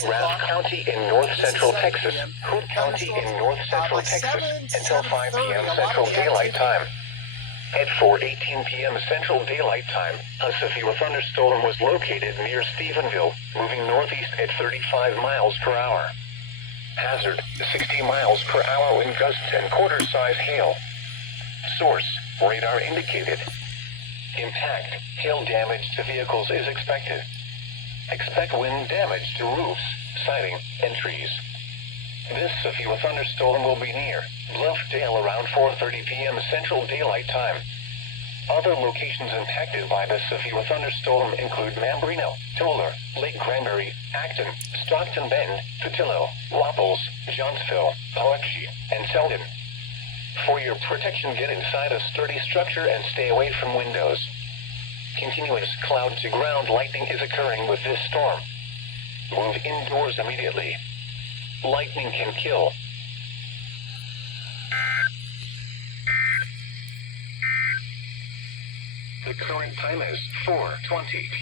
Round County in north-central Texas, Hood County in north-central Texas, until 5 p.m. Central Daylight Time. At 4:18 p.m. Central Daylight Time, a severe thunderstorm was located near Stephenville, moving northeast at 35 miles per hour. Hazard, 60 miles per hour wind gusts and quarter-size hail. Source, radar indicated. Impact, hail damage to vehicles is expected. Expect wind damage to roofs, siding, and trees. This severe thunderstorm will be near Bluffdale around 4:30 p.m. Central Daylight Time. Other locations impacted by the severe thunderstorm include Mambrino, Toller, Lake Granbury, Acton, Stockton Bend, Tutillo, Wapples, Johnsville, Paluxy, and Selden. For your protection, get inside a sturdy structure and stay away from windows. Continuous cloud-to-ground lightning is occurring with this storm. Move indoors immediately. Lightning can kill. The current time is 4:20 p.m.